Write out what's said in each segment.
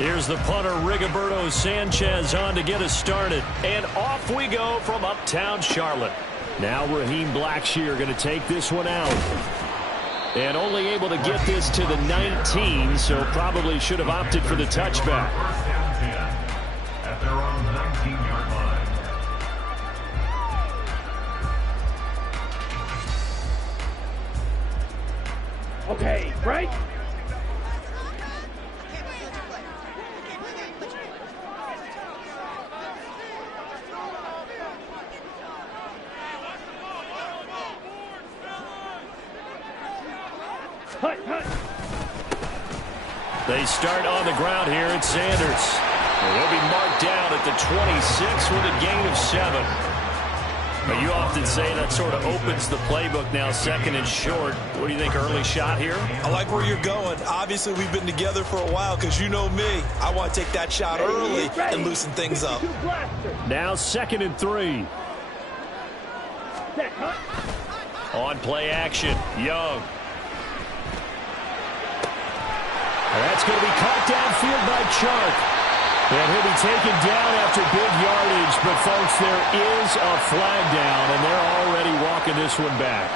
Here's the punter, Rigoberto Sanchez, on to get us started. And off we go from uptown Charlotte. Now Raheem Blackshear going to take this one out. And only able to get this to the 19, so probably should have opted for the touchback. First down 10 at their own 19-yard line. Okay, break. They start on the ground here at Sanders. And they'll be marked down at the 26 with a gain of 7. But you often say that sort of opens the playbook now, second and short. What do you think, early shot here? I like where you're going. Obviously, we've been together for a while because you know me. I want to take that shot early and loosen things up. Now 2nd and 3. On play action, Young. That's going to be caught downfield by Chark. And he'll be taken down after big yardage. But, folks, there is a flag down, and they're already walking this one back.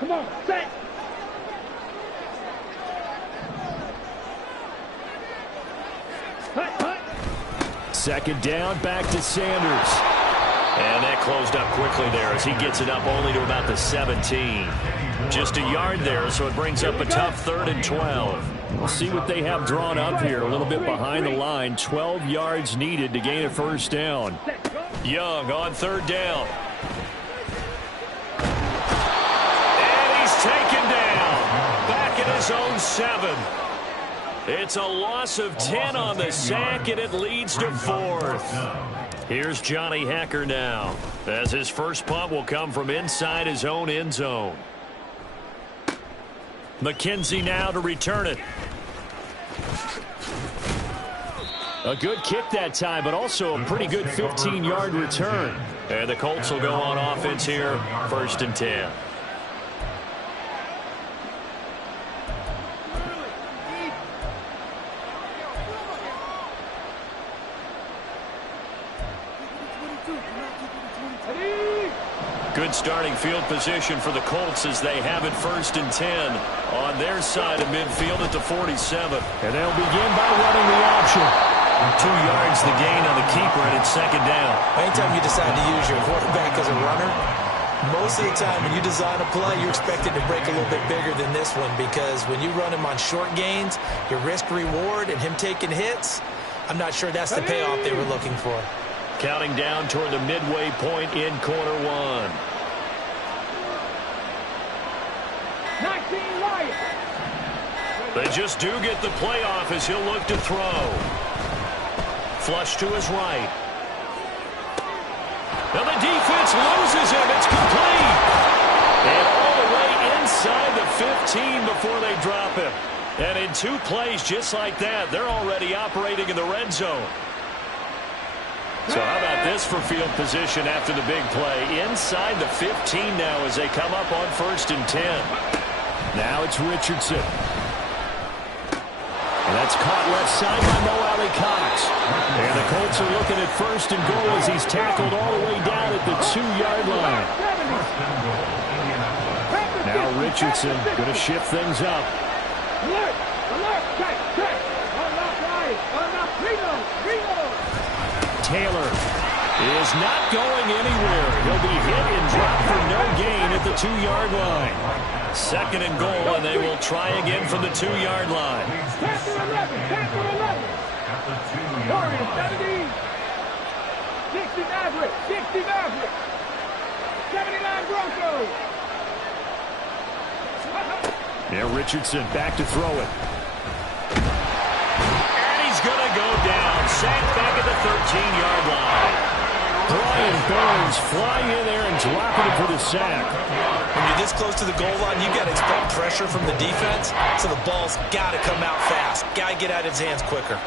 Come on, set. Second down, back to Sanders. And that closed up quickly there as he gets it up only to about the 17. Just a yard there, so it brings up a tough 3rd and 12. We'll see what they have drawn up here. A little bit behind the line. 12 yards needed to gain a first down. Young on 3rd down. And he's taken down. Back at his own 7. It's a loss of 10 on the sack, and it leads to 4th. Here's Johnny Hecker now, as his first punt will come from inside his own end zone. McKenzie now to return it. A good kick that time, but also a pretty good 15-yard return. And the Colts will go on offense here, 1st and 10. Good starting field position for the Colts as they have it 1st and 10 on their side of midfield at the 47. And they'll begin by running the option. 2 yards the gain on the keeper, and it's 2nd down. Anytime you decide to use your quarterback as a runner, most of the time when you design a play, you're expected to break a little bit bigger than this one, because when you run him on short gains, your risk-reward and him taking hits, I'm not sure that's the payoff they were looking for. Counting down toward the midway point in quarter 1. 19 Lions. They just do get the playoff as he'll look to throw. Flush to his right. Now the defense loses him. It's complete. And all the way inside the 15 before they drop him. And in 2 plays just like that, they're already operating in the red zone. So how about this for field position after the big play? Inside the 15 now as they come up on 1st and 10. Now it's Richardson. And that's caught left side by Mo Alley Cox. And the Colts are looking at 1st and goal as he's tackled all the way down at the 2-yard line. Now Richardson going to shift things up. Alert! Alert! Check! Check! Unlock right! Unlock Reno! Taylor is not going anywhere. He'll be hit and dropped for no gain at the 2-yard line. 2nd and goal, and they will try again from the 2-yard line. Tackle 11! Tackle 11! Warriors 70! 60 Maverick! 60 Maverick! 79 Broncos! Now Richardson back to throw it. And he's going to go down. Sacked back at the 13-yard line. Brian Burns flying in there and dropping it for the sack. When you're this close to the goal line, you've got to expect pressure from the defense, so the ball's got to come out fast. Got to get out of his hands quicker.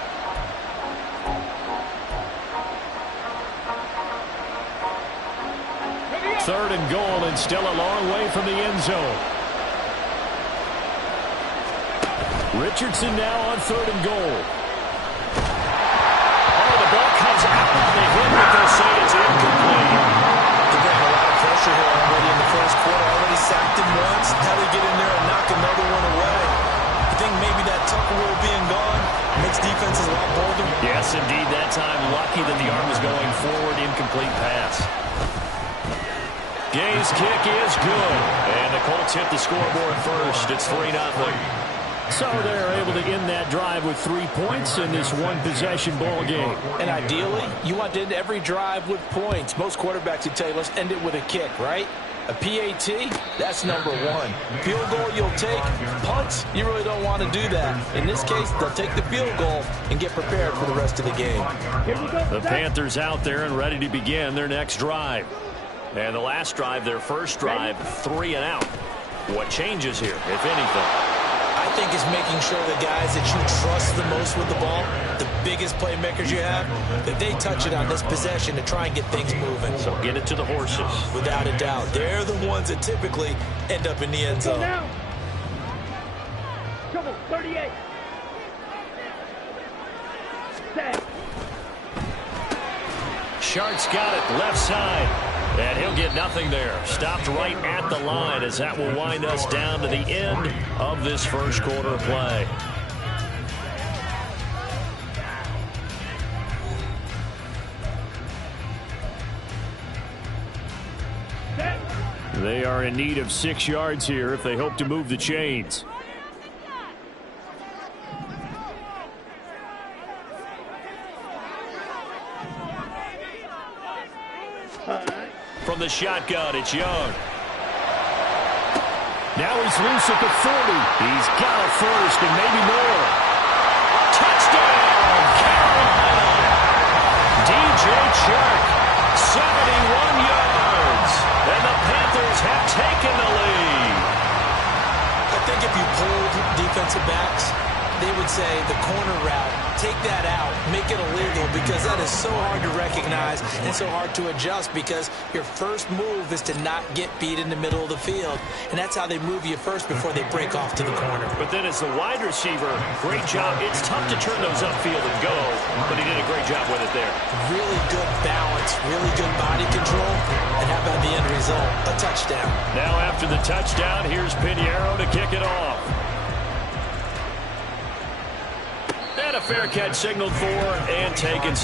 3rd and goal, and still a long way from the end zone. Richardson now on 3rd and goal. Oh, the ball comes out on the hit, but they'll say it's incomplete. They're getting a lot of pressure here already in the first quarter. Already sacked him once. How do they get in there and knock another one away? I think maybe that Tupperware being gone makes defenses a lot bolder. Yes, indeed. That time, lucky that the arm was going forward. Incomplete pass. Gay's kick is good. And the Colts hit the scoreboard first. It's 3-0. So they're able to end that drive with 3 points in this one-possession ball game. And ideally, you want to end every drive with points. Most quarterbacks would tell you, let's end it with a kick, right? A PAT, that's number 1. Field goal you'll take. Punts, you really don't want to do that. In this case, they'll take the field goal and get prepared for the rest of the game. The Panthers out there and ready to begin their next drive. And the last drive, their first drive, 3 and out. What changes here, if anything? I think it's making sure the guys that you trust the most with the ball, the biggest playmakers you have, that they touch it on this possession to try and get things moving. So get it to the horses. Without a doubt. They're the ones that typically end up in the end zone. Come on, 38. Set. Shart's got it, left side. And he'll get nothing there. Stopped right at the line as that will wind us down to the end of this first quarter play. They are in need of 6 yards here if they hope to move the chains. From the shotgun, it's Young. Now he's loose at the 40. He's got a first and maybe more. Touchdown, Carolina! DJ Chark, 71 yards. And the Panthers have taken the lead. I think if you pulled defensive backs, they would say the corner route, take that out, make it illegal, because that is so hard to recognize and so hard to adjust, because your first move is to not get beat in the middle of the field, and that's how they move you first before they break off to the corner. But then as the wide receiver, great job. It's tough to turn those upfield and go, but he did a great job with it there. Really good balance, really good body control, and how about the end result? A touchdown. Now after the touchdown, here's Pinheiro to kick it off. And a fair catch signaled for and taken.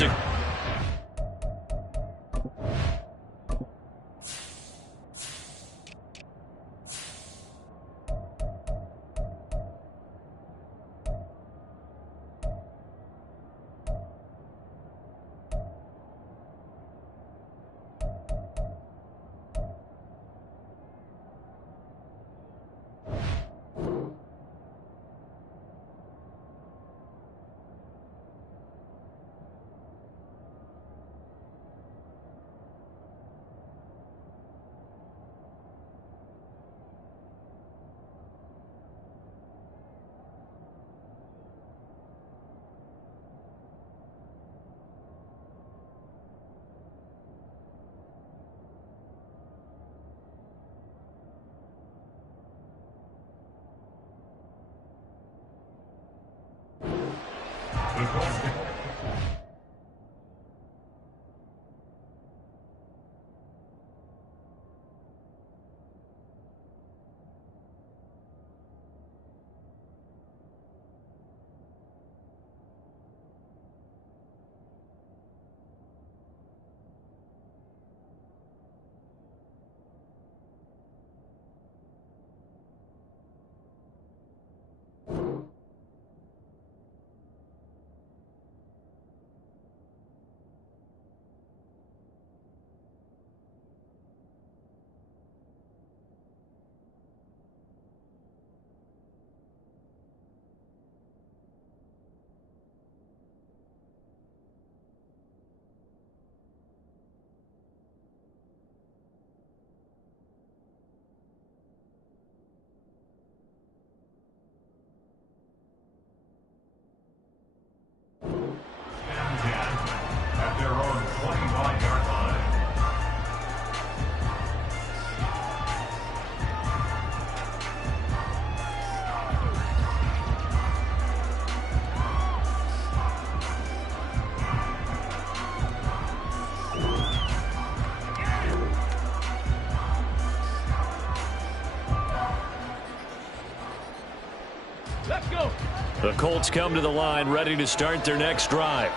The Colts come to the line ready to start their next drive.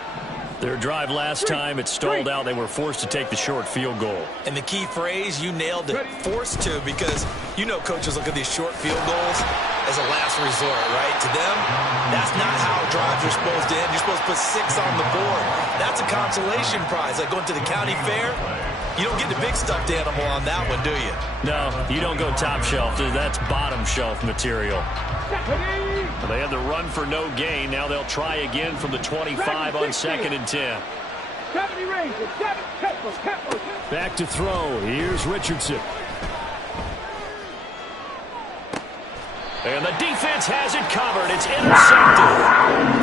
Their drive last time, it stalled out. They were forced to take the short field goal. And the key phrase, you nailed it, forced to, because you know coaches look at these short field goals as a last resort, right? To them, that's not how drives are supposed to end. You're supposed to put 6 on the board. That's a consolation prize, like going to the county fair. You don't get the big stuffed animal on that one, do you? No, you don't go top shelf. That's bottom shelf material. They had the run for no gain. Now they'll try again from the 25 on 2nd and 10. Back to throw. Here's Richardson. And the defense has it covered. It's intercepted.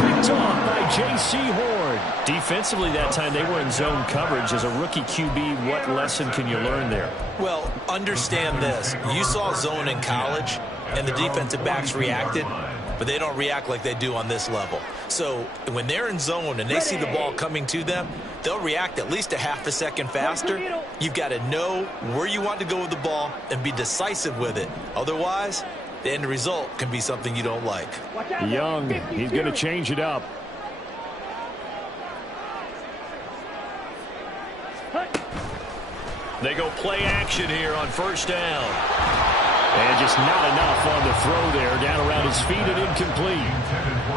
Picked off by J.C. Horn. Defensively that time they were in zone coverage. As a rookie QB, what lesson can you learn there? Well, understand this. You saw zone in college, and the defensive backs reacted, but they don't react like they do on this level. So when they're in zone and they see the ball coming to them, they'll react at least a half a second faster. You've got to know where you want to go with the ball and be decisive with it. Otherwise, the end result can be something you don't like. Young, he's going to change it up. They go play action here on first down. And just not enough on the throw there. Down around his feet and incomplete.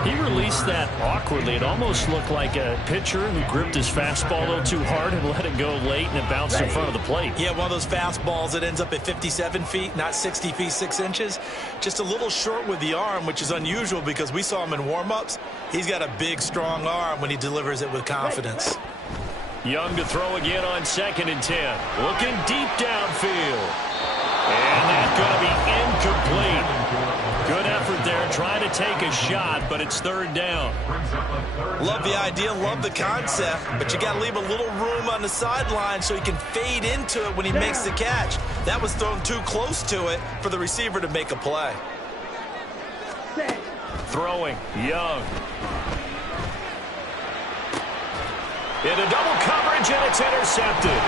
He released that awkwardly. It almost looked like a pitcher who gripped his fastball a little too hard and let it go late, and it bounced in front of the plate. Yeah, one of those fastballs that ends up at 57 feet, not 60 feet, 6 inches. Just a little short with the arm, which is unusual because we saw him in warm-ups. He's got a big, strong arm when he delivers it with confidence. Young to throw again on 2nd and 10. Looking deep downfield. And that's going to be incomplete. Good effort there, trying to take a shot, but it's 3rd down. Love the idea, love the concept, but you got to leave a little room on the sideline so he can fade into it when he makes the catch. That was thrown too close to it for the receiver to make a play. Throwing, Young. Into double coverage, and it's intercepted.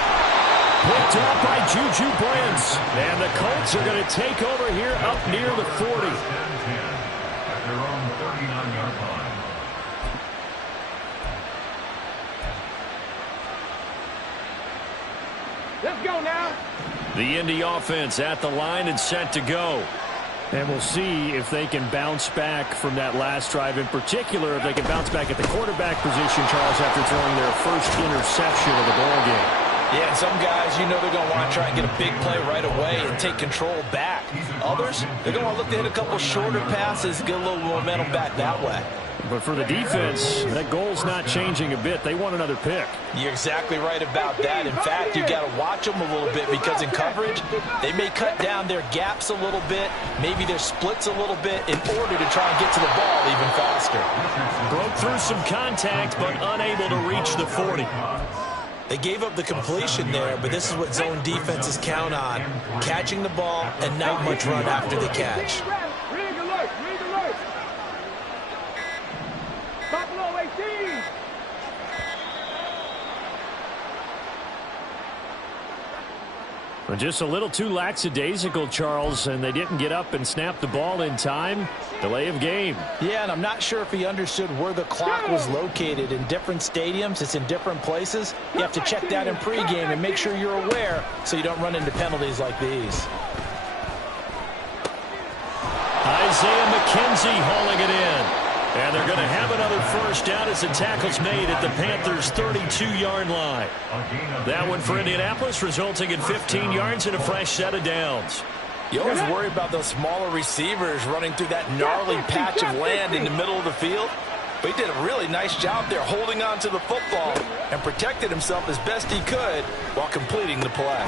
Picked up by Juju Brents. And the Colts are going to take over here up near the 40. At their own 39-yard line. Let's go now. The Indy offense at the line and set to go. And we'll see if they can bounce back from that last drive. In particular, if they can bounce back at the quarterback position, Charles, after throwing their first interception of the ball game. Yeah, and some guys, you know they're going to want to try and get a big play right away and take control back. Others, they're going to want to look to hit a couple shorter passes, get a little momentum back that way. But for the defense, that goal's not changing a bit. They want another pick. You're exactly right about that. In fact, you've got to watch them a little bit because in coverage, they may cut down their gaps a little bit, maybe their splits a little bit in order to try and get to the ball even faster. Broke through some contact, but unable to reach the 40. They gave up the completion there, but this is what zone defenses count on, catching the ball and not much run after the catch. Rig alert, rig alert. Buffalo 18. But just a little too lackadaisical, Charles, and they didn't get up and snap the ball in time. Delay of game. Yeah, and I'm not sure if he understood where the clock was located. In different stadiums, it's in different places. You have to check that in pregame and make sure you're aware so you don't run into penalties like these. Isaiah McKenzie hauling it in. And they're going to have another first down as the tackle's made at the Panthers' 32-yard line. That one for Indianapolis, resulting in 15 yards and a fresh set of downs. You always worry about those smaller receivers running through that gnarly patch of land in the middle of the field. But he did a really nice job there holding on to the football and protected himself as best he could while completing the play.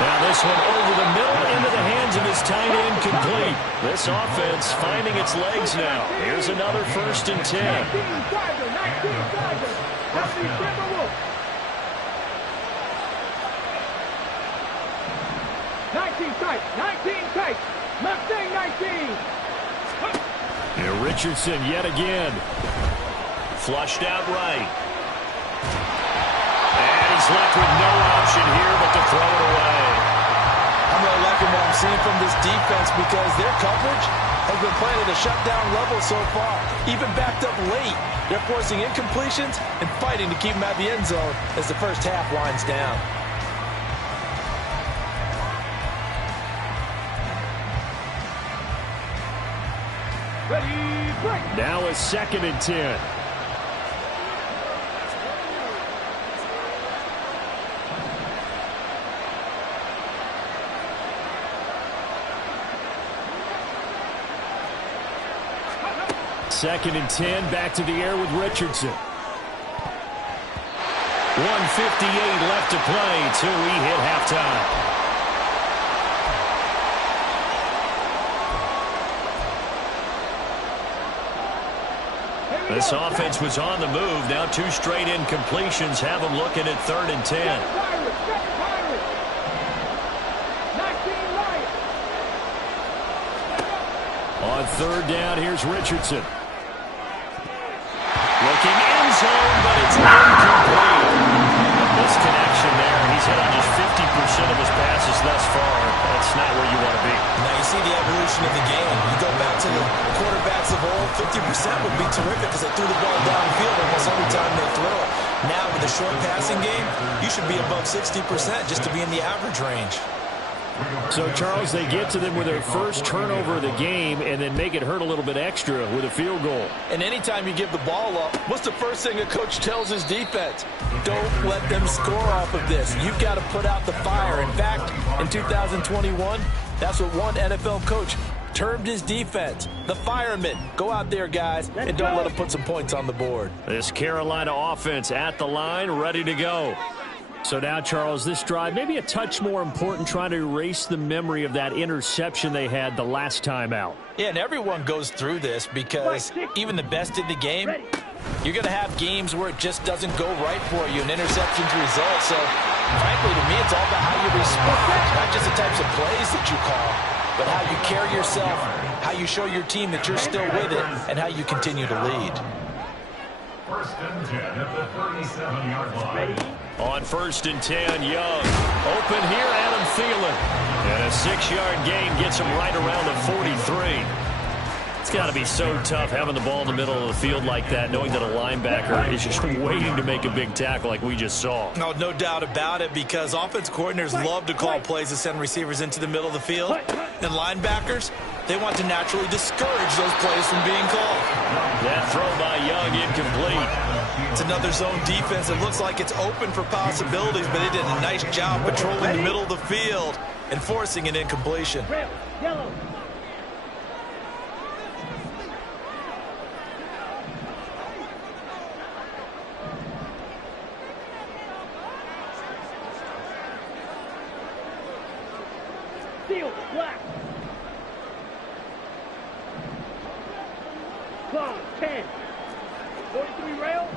Now this one over the middle into the hands of his tight end complete. This offense finding its legs now. Here's another 1st and 10. 19 tight. Mustang 19. And Richardson yet again. Flushed out right. And he's left with no option here but to throw it away. I'm really liking what I'm seeing from this defense because their coverage has been playing at a shutdown level so far. Even backed up late, they're forcing incompletions and fighting to keep them at the end zone as the first half winds down. Now a 2nd and 10. Second and 10, back to the air with Richardson. 1:58 left to play till we hit halftime. This offense was on the move. Now 2 straight incompletions have them looking at 3rd and 10. On 3rd down, here's Richardson. Looking end zone, but it's incomplete. Misconnection there. He's hit on just 50% of his passes thus far. That's not where you want to be. Now you see the evolution of the game. You go back to the quarterbacks of old, 50% would be terrific because they threw the ball downfield almost every time they throw it. Now with a short passing game, you should be above 60% just to be in the average range. So, Charles, they get to them with their first turnover of the game and then make it hurt a little bit extra with a field goal. And anytime you give the ball up, what's the first thing a coach tells his defense? Don't let them score off of this. You've got to put out the fire. In fact, in 2021, that's what one NFL coach termed his defense, the firemen. Go out there, guys, and don't let them put some points on the board. This Carolina offense at the line, ready to go. So now, Charles, this drive maybe a touch more important, trying to erase the memory of that interception they had the last time out. Yeah, and everyone goes through this because even the best in the game, you're going to have games where it just doesn't go right for you, and interceptions result. So, frankly, to me, it's all about how you respond, not just the types of plays that you call, but how you carry yourself, how you show your team that you're still with it, and how you continue to lead. 1st and 10 at the 37-yard line. On 1st and 10, Young. Open here, Adam Thielen. And a 6-yard gain gets him right around the 43. It's got to be so tough having the ball in the middle of the field like that, knowing that a linebacker is just waiting to make a big tackle like we just saw. No doubt about it, because offense coordinators love to call plays to send receivers into the middle of the field. And linebackers, they want to naturally discourage those plays from being called. That throw by Young incomplete. It's another zone defense. It looks like it's open for possibilities, but they did a nice job patrolling the middle of the field and forcing an incompletion. Yellow. Field, black. Close, 10. 43 rail.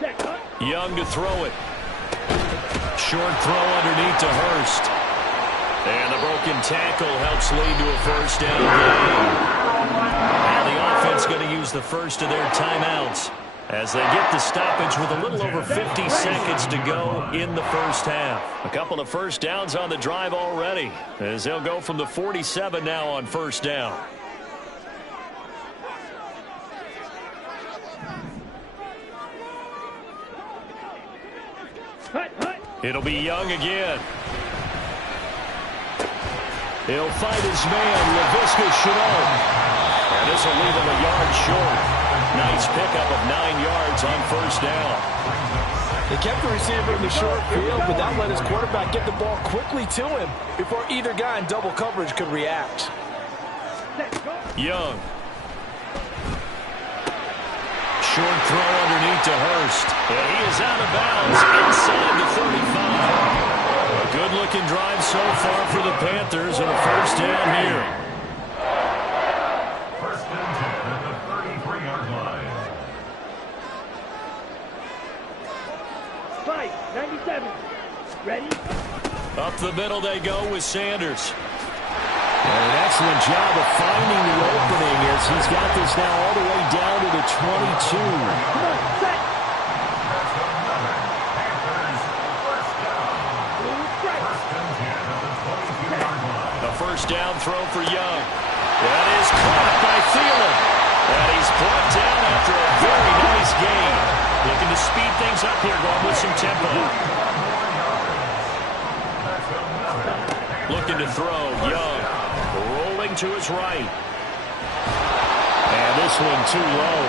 Set, cut. Young to throw it. Short throw underneath to Hurst. And the broken tackle helps lead to a 1st down gain. And the offense going to use the first of their timeouts as they get the stoppage with a little over 50 seconds to go in the first half. A couple of 1st downs on the drive already as they'll go from the 47 now on 1st down. It'll be Young again. He'll fight his man, LaVisca Chenault. And this will leave him a yard short. Nice pickup of 9 yards on 1st down. They kept the receiver in the short field, but that let his quarterback get the ball quickly to him before either guy in double coverage could react. Young. Short throw underneath to Hurst. And he is out of bounds inside the 35. A good-looking drive so far for the Panthers and a 1st down here. 1st and 10 at the 33-yard line. 5, 97. Ready? Up the middle they go with Sanders. And an excellent job of finding the opening as he's got this now all the way down to the 22. Come on, set. That's another Panthers 1st down. 1st and First down throw for Young. That is caught by Thielen. And he's brought down after a very nice gain. Looking to speed things up here, going with some tempo. Looking to throw, Young. Rolling to his right. And this one too low.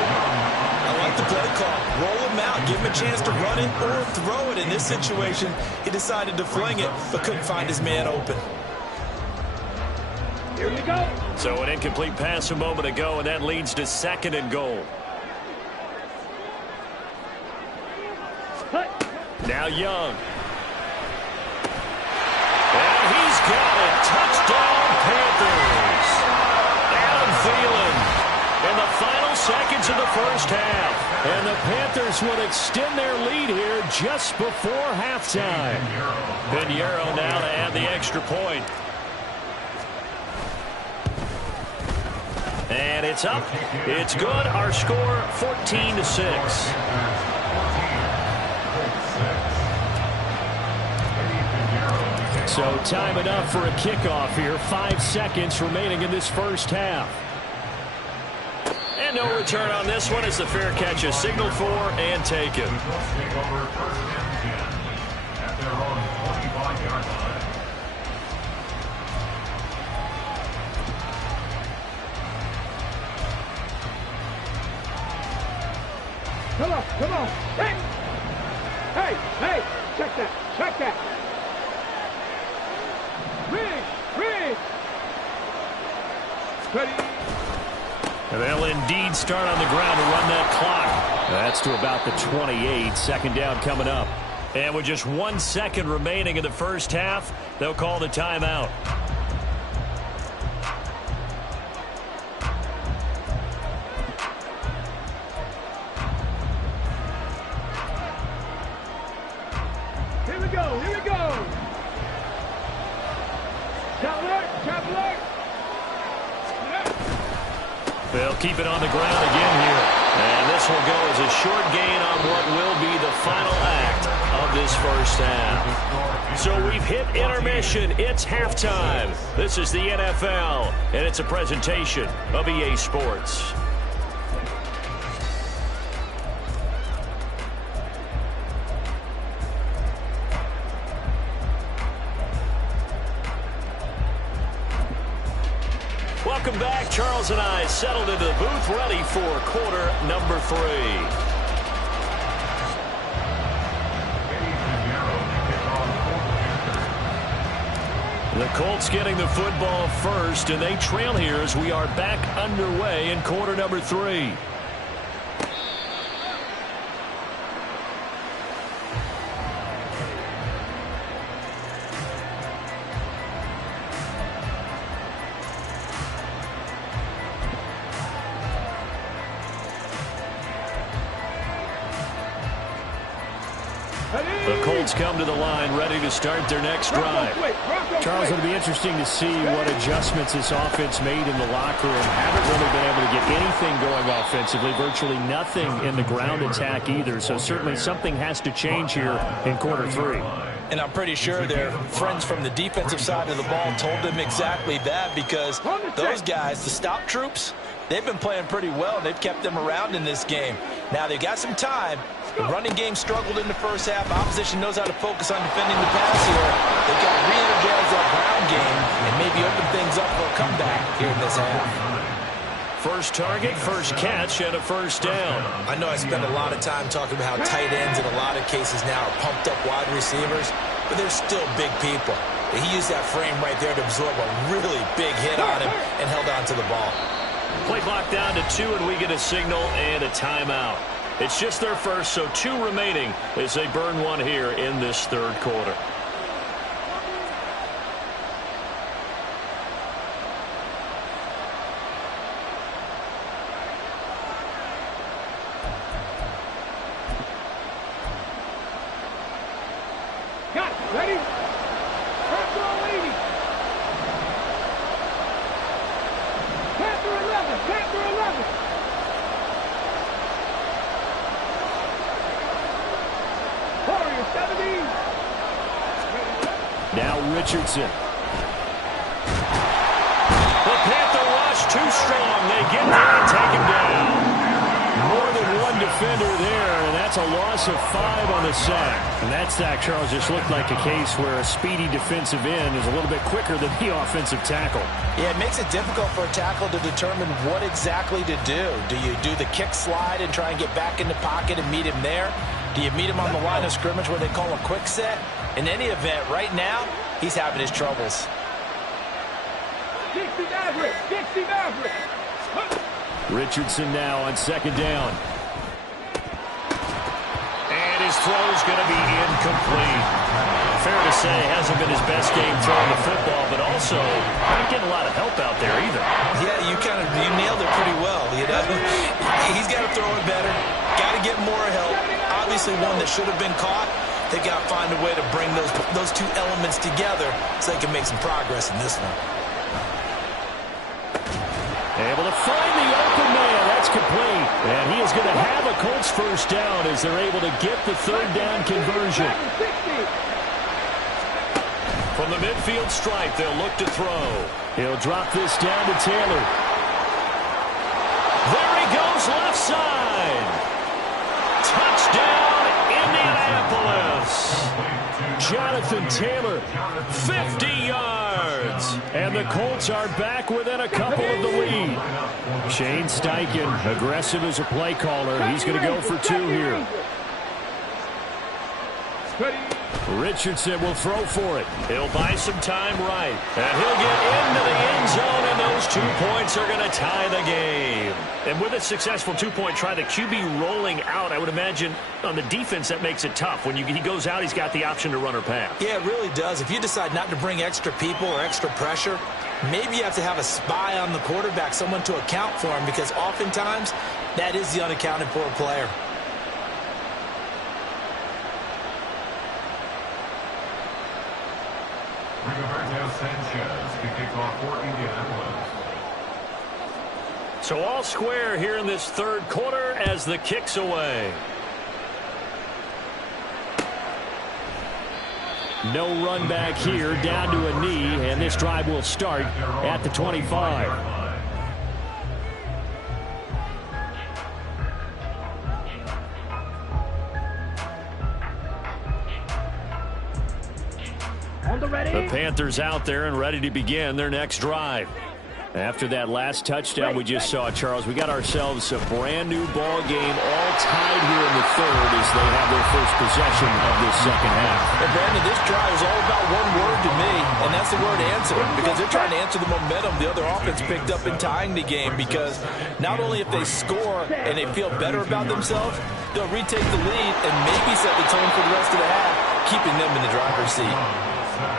I like the play call. Roll him out, give him a chance to run it or throw it. In this situation, he decided to fling it, but couldn't find his man open. Here we go. So an incomplete pass a moment ago, and that leads to 2nd and goal. Now Young. And he's got it. Touchdown, Panthers. Adam Thielen in the final seconds of the first half. And the Panthers will extend their lead here just before halftime. Pinheiro now to add the extra point. And it's up. It's good. Our score 14-6. So time enough for a kickoff here. 5 seconds remaining in this first half. And no return on this one as the fair catch is signaled for and taken. Come on, come on. Hey, hey, hey, check that, check that. Rig. Ready. And they'll indeed start on the ground to run that clock. That's to about the 28. 2nd down coming up. And with just 1 second remaining in the first half, they'll call the timeout. Here we go, here we go. Chop alert. They'll keep it on the ground again here. And this will go as a short gain on what will be the final act of this first half. So we've hit intermission. It's halftime. This is the NFL, and it's a presentation of EA Sports. Welcome back. Charles and I settled into the booth, ready for quarter number 3. The Colts getting the football first, and they trail here as we are back underway in quarter number 3. The Colts come to the line, ready to start their next drive. Charles, it'll be interesting to see what adjustments this offense made in the locker room. Haven't really been able to get anything going offensively, virtually nothing in the ground attack either. So certainly something has to change here in quarter 3. And I'm pretty sure their friends from the defensive side of the ball told them exactly that, because those guys, the stop troops, they've been playing pretty well. They've kept them around in this game. Now they've got some time. The running game struggled in the first half. Opposition knows how to focus on defending the pass here. They've got to re-energize that ground game and maybe open things up for a comeback here in this half. First target, first catch, and a first down. I know I spend a lot of time talking about how tight ends in a lot of cases now are pumped up wide receivers, but they're still big people. He used that frame right there to absorb a really big hit on him and held on to the ball. Play clock down to 2, and we get a signal and a timeout. It's just their first, so 2 remaining as they burn one here in this third quarter. Got it. Ready? Panther 80. Panther 11. Panther 11. Warrior 70. Now Richardson. The Panther rush too strong. They get there and take him down. More than one defender there, and that's a loss of 5 on the sack. And that sack, Charles, just looked like a case where a speedy defensive end is a little bit quicker than the offensive tackle. Yeah, it makes it difficult for a tackle to determine what exactly to do. Do you do the kick slide and try and get back in the pocket and meet him there? Do you meet him on the line of scrimmage where they call a quick set? In any event, right now, he's having his troubles. Dixie Maverick! Dixie Maverick! Richardson now on second down. And his throw's going to be incomplete. Fair to say, hasn't been his best game throwing the football, but also not getting a lot of help out there either. Yeah, you nailed it pretty well. You know, he's got to throw it better. Got to get more help. Obviously, one that should have been caught. They got to find a way to bring those two elements together so they can make some progress in this one. Able to find the open man. That's complete. And he is going to have a Colts first down as they're able to get the third down conversion. From the midfield stripe, they'll look to throw. He'll drop this down to Taylor. There he goes, left side. Touchdown, Indianapolis. Jonathan Taylor, 50 yards. and the Colts are back within a couple of the lead. Shane Steichen, aggressive as a play caller. He's going to go for 2 here. Richardson will throw for it. He'll buy some time right. And he'll get into the end zone, and those 2 points are going to tie the game. And with a successful 2-point try, the QB rolling out, I would imagine on the defense that makes it tough. When he goes out, he's got the option to run or pass. Yeah, it really does. If you decide not to bring extra people or extra pressure, maybe you have to have a spy on the quarterback, someone to account for him, because oftentimes that is the unaccounted for player. Sanchez to kick off for Indianapolis. So all square here in this third quarter as the kick's away. No run back here, down to a knee, and this drive will start at the 25. The Panthers out there and ready to begin their next drive. After that last touchdown we just saw, Charles, we got ourselves a brand new ball game, all tied here in the third as they have their first possession of this second half. And Brandon, this drive is all about one word to me, and that's the word answer, because they're trying to answer the momentum the other offense picked up in tying the game, because not only if they score and they feel better about themselves, they'll retake the lead and maybe set the tone for the rest of the half, keeping them in the driver's seat.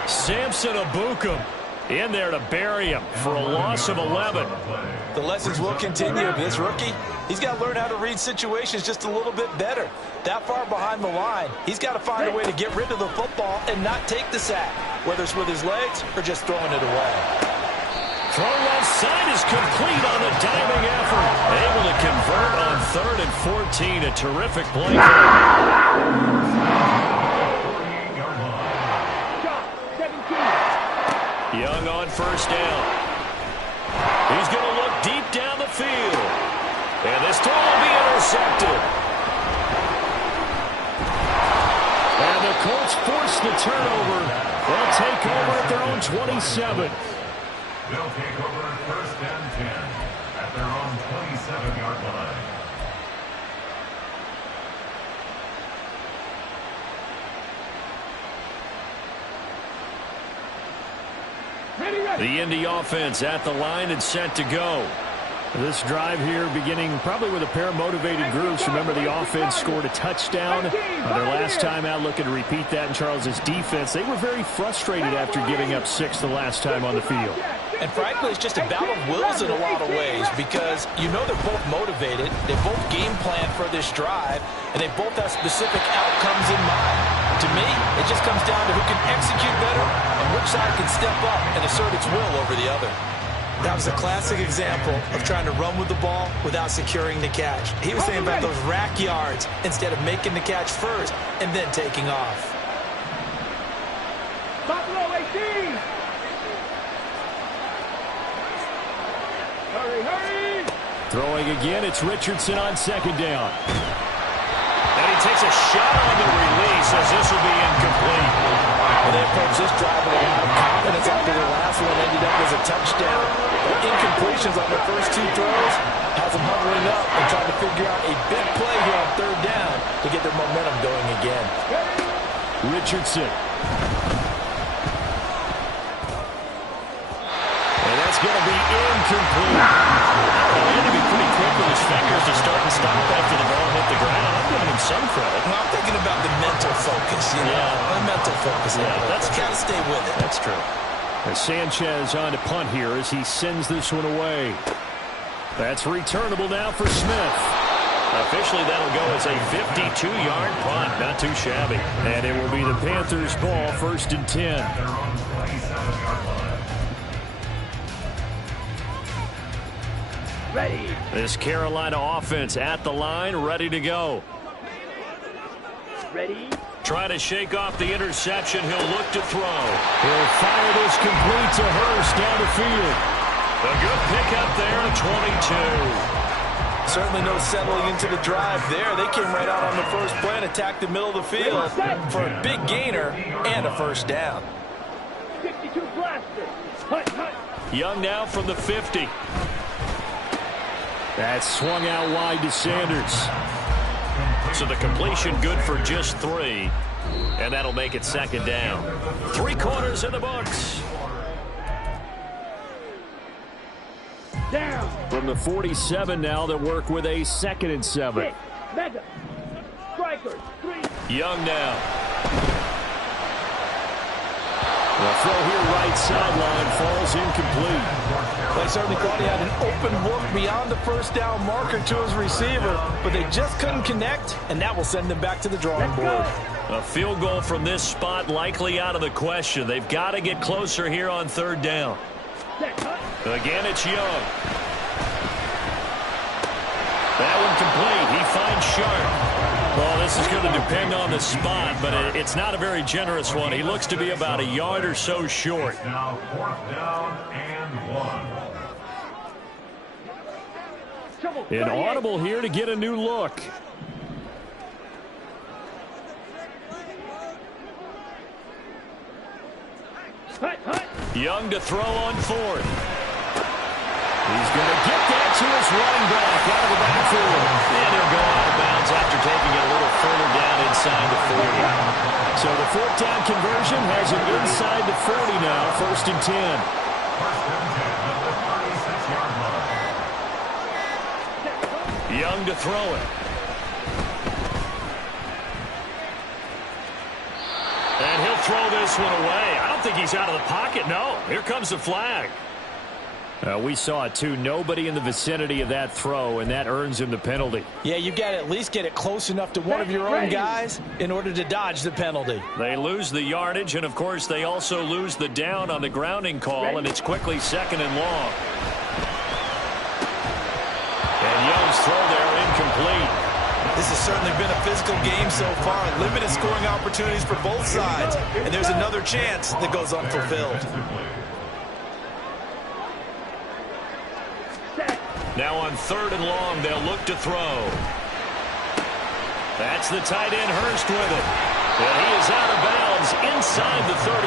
Samson Abukum in there to bury him for a loss of 11. The lessons will continue. This rookie, he's got to learn how to read situations just a little bit better. That far behind the line, he's got to find a way to get rid of the football and not take the sack, whether it's with his legs or just throwing it away. Throw left side is complete on a diving effort. Able to convert on 3rd and 14. A terrific play. Young on first down. He's going to look deep down the field. And this throw will be intercepted. And the Colts force the turnover. They'll take over at their own 27. They'll take over 1st and 10 at their own 27-yard line. The Indy offense at the line and set to go. This drive here beginning probably with a pair of motivated groups. Remember, the offense scored a touchdown their last time out, looking to repeat that in Charles's defense. They were very frustrated after giving up 6 the last time on the field. And frankly, it's just a battle of wills in a lot of ways, because you know they're both motivated, they both game plan for this drive, and they both have specific outcomes in mind. To me, it just comes down to who can execute better and which side can step up and assert its will over the other. That was a classic example of trying to run with the ball without securing the catch. He was thinking about those rack yards instead of making the catch first and then taking off. Buffalo 18. Hurry, hurry! Throwing again, it's Richardson on second down. And he takes a shot on the release as this will be incomplete. Well, they approached this drive with a lot of confidence after the last one ended up as a touchdown. But incompletions on their first two throws has them hovering up and trying to figure out a big play here on third down to get their momentum going again. Richardson. And that's going to be incomplete. He had to be pretty quick with his fingers to start and stop after the ball hit the ground. I'm giving him some credit. Well, I'm thinking about the mental focus, you know. Yeah. The mental focus. Yeah, that's got to stay with it. That's true. As Sanchez on to punt here as he sends this one away. That's returnable now for Smith. Officially, that'll go as a 52-yard punt. Not too shabby. And it will be the Panthers' ball, 1st and 10. Their own 27-yard line. Ready! This Carolina offense at the line, ready to go. Ready! Trying to shake off the interception. He'll look to throw. He'll fire this complete to Hurst down the field. A good pickup there at 22. Certainly no settling into the drive there. They came right out on the first play and attacked the middle of the field for a big gainer and a first down. 52 blaster! Hut, hut! Young now from the 50. That swung out wide to Sanders. So the completion good for just 3. And that'll make it 2nd down. 3 quarters in the books. Down! From the 47 now, they'll work with a 2nd and 7. Hit! Mega! Strikers! 3! Young now. The throw here right sideline falls incomplete. They certainly thought he had an open look beyond the first down marker to his receiver, but they just couldn't connect, and that will send them back to the drawing board. A field goal from this spot likely out of the question. They've got to get closer here on 3rd down. Again, it's Young. That one complete. He finds Sharp. Well, this is going to depend on the spot, but it's not a very generous one. He looks to be about a yard or so short. Now 4th down and 1. An audible here to get a new look. Hut, hut! Young to throw on 4th. He's going to get that to his running back out of the backfield. And he'll go out of bounds after taking it a little further down inside the 40. So the 4th down conversion has him inside the 40 now, 1st and 10. 1st and 10 at the 36-yard line. Young to throw it. And he'll throw this one away. I don't think he's out of the pocket. No, here comes the flag. We saw it, too. Nobody in the vicinity of that throw, and that earns him the penalty. Yeah, you got to at least get it close enough to one of your own guys in order to dodge the penalty. They lose the yardage, and, of course, they also lose the down on the grounding call, and it's quickly 2nd and long. And Young's throw there incomplete. This has certainly been a physical game so far. Limited scoring opportunities for both sides, and there's another chance that goes unfulfilled. Now on 3rd and long, they'll look to throw. That's the tight end Hurst with it. And he is out of bounds inside the 35.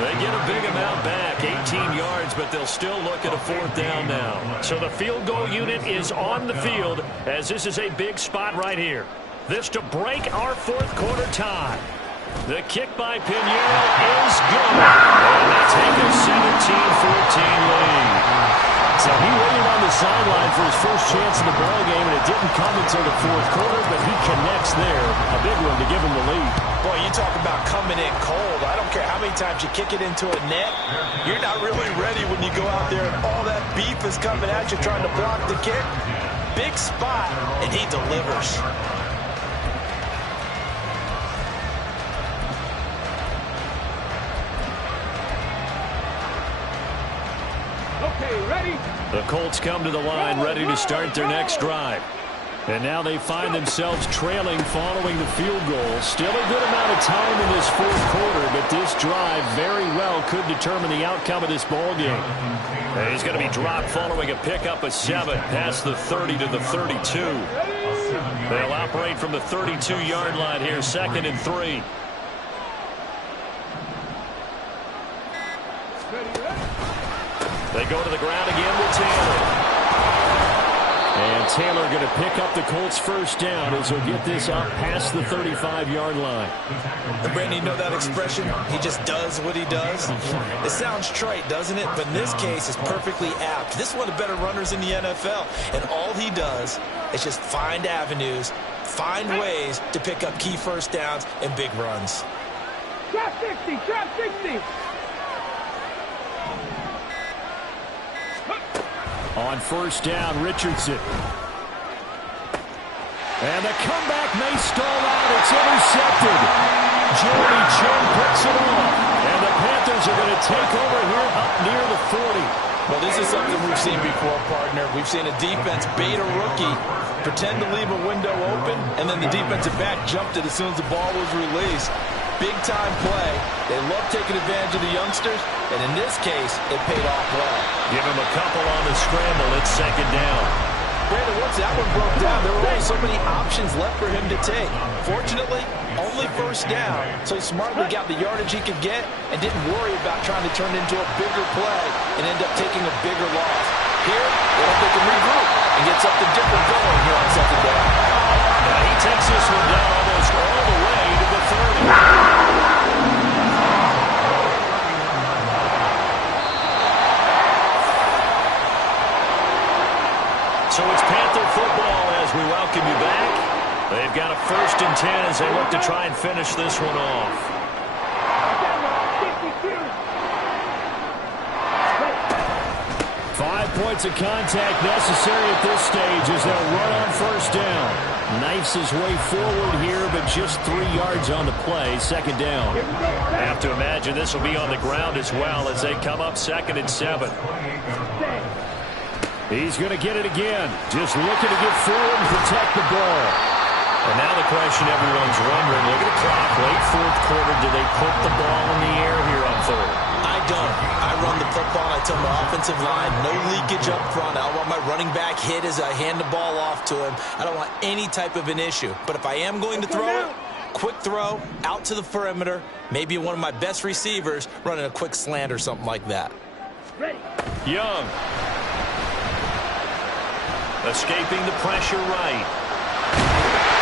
They get a big amount back, 18 yards, but they'll still look at a 4th down now. So the field goal unit is on the field as this is a big spot right here. This to break our 4th quarter tie. The kick by Pinheiro is good. And they take a 17-14 lead. So he waited on the sideline for his first chance in the ballgame, and it didn't come until the 4th quarter, but he connects there. A big one to give him the lead. Boy, you talk about coming in cold. I don't care how many times you kick it into a net. You're not really ready when you go out there and all that beef is coming at you trying to block the kick. Big spot, and he delivers. Okay, ready? The Colts come to the line ready to start their next drive. And now they find themselves trailing following the field goal. Still a good amount of time in this 4th quarter, but this drive very well could determine the outcome of this ball game. And he's going to be dropped following a pickup of 7 past the 30 to the 32. They'll operate from the 32-yard line here, 2nd and 3. They go to the ground again with Taylor. And Taylor going to pick up the Colts first down as he'll get this up past the 35-yard line. And Brandon, you know that expression? He just does what he does. It sounds trite, doesn't it? But in this case, it's perfectly apt. This is one of the better runners in the NFL. And all he does is just find avenues, find ways to pick up key first downs and big runs. Trap 60, trap 60. On first down, Richardson. And the comeback may stall out. It's intercepted. Jeremy Chin picks it off. And the Panthers are going to take over here up near the 40. Well, this is something we've seen before, partner. We've seen a defense bait a rookie, pretend to leave a window open, and then the defensive back jumped it as soon as the ball was released. Big-time play. They love taking advantage of the youngsters, and in this case, it paid off well. Give him a couple on the scramble. It's 2nd down. Brandon, once that one broke down, there were only so many options left for him to take. Fortunately, only first down, so he smartly got the yardage he could get and didn't worry about trying to turn it into a bigger play and end up taking a bigger loss. Here, they hope they can regroup and get something different going here on 2nd down. Now he takes this one down almost all the way to the 30. So it's Panther football as we welcome you back. They've got a 1st and 10 as they look to try and finish this one off. 5 points of contact necessary at this stage as they'll run on first down. Knifes his way forward here, but just 3 yards on the play. 2nd down. I have to imagine this will be on the ground as well as they come up 2nd and 7. He's going to get it again. Just looking to get forward and protect the ball. And now the question everyone's wondering, look at the clock, late 4th quarter, do they put the ball in the air here on 3rd? I don't. I run the football. I tell my offensive line, no leakage up front. I don't want my running back hit as I hand the ball off to him. I don't want any type of an issue. But if I am going to throw it, quick throw, out to the perimeter, maybe one of my best receivers running a quick slant or something like that. Young. Escaping the pressure right.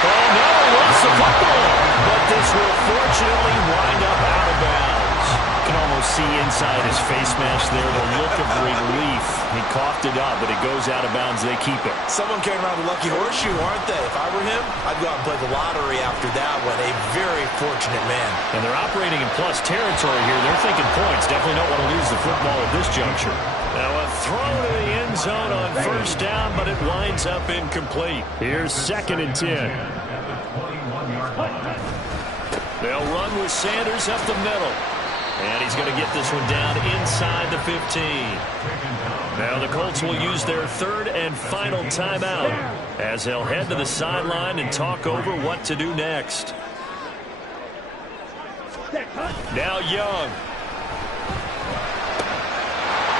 Oh, no, he lost the football. But this will fortunately wind up out of bounds. You can almost see inside his face mask there the look of relief. He coughed it up, but it goes out of bounds. They keep it. Someone came around the lucky horseshoe, aren't they? If I were him, I'd go out and play the lottery after that one. A very fortunate man. And they're operating in plus territory here. They're thinking points. Definitely don't want to lose the football at this juncture. Now a throw to the end zone on first down, but it winds up incomplete. Here's 2nd and 10. They'll run with Sanders up the middle. And he's going to get this one down inside the 15. Now the Colts will use their 3rd and final timeout as they'll head to the sideline and talk over what to do next. Now Young.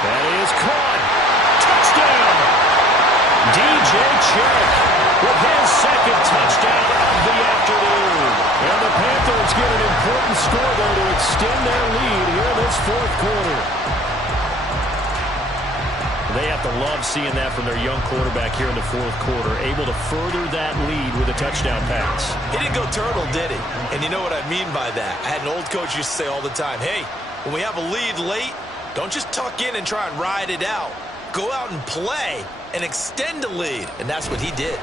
That is caught. Touchdown! DJ Chark with his 2nd touchdown of the afternoon. And the Panthers get an important score there to extend their lead here in this 4th quarter. They have to love seeing that from their young quarterback here in the 4th quarter, able to further that lead with a touchdown pass. He didn't go turtle, did he? And you know what I mean by that. I had an old coach used to say all the time, hey, when we have a lead late, don't just tuck in and try and ride it out. Go out and play and extend the lead. And that's what he did.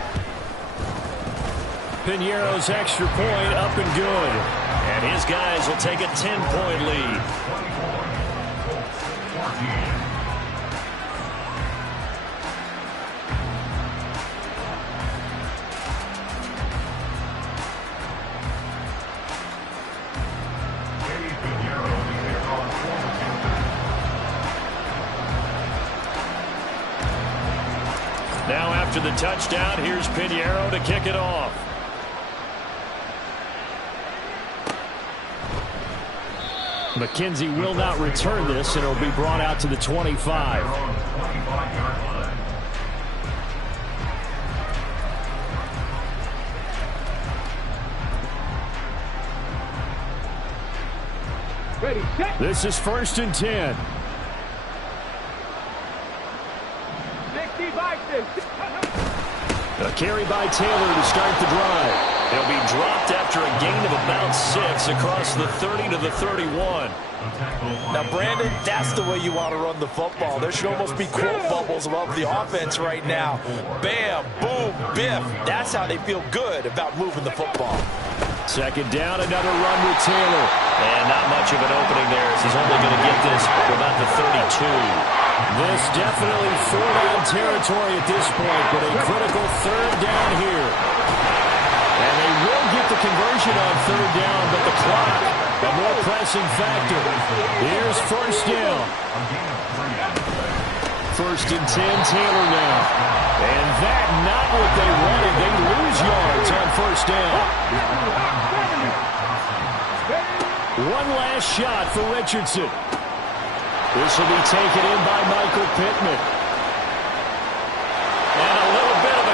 Piñeiro's extra point up and good. And his guys will take a 10-point lead. Now after the touchdown, here's Piñeiro to kick it off. McKenzie will not return this, and it'll be brought out to the 25. Ready, set. This is 1st and 10. 65 this. A carry by Taylor to start the drive. He'll be dropped after a gain of about 6 across the 30 to the 31. Now, Brandon, that's the way you want to run the football. There should almost be quote bubbles above the offense right now. Bam, boom, biff. That's how they feel good about moving the football. 2nd down, another run with Taylor. And not much of an opening there as he's only going to get this for about the 32. This definitely 4-down territory at this point, but a critical 3rd down here. And they will get the conversion on 3rd down, but the clock, a more pressing factor. Here's 1st down. 1st and 10, Taylor now. And that not what they wanted. They lose yards on 1st down. One last shot for Richardson. This will be taken in by Michael Pittman.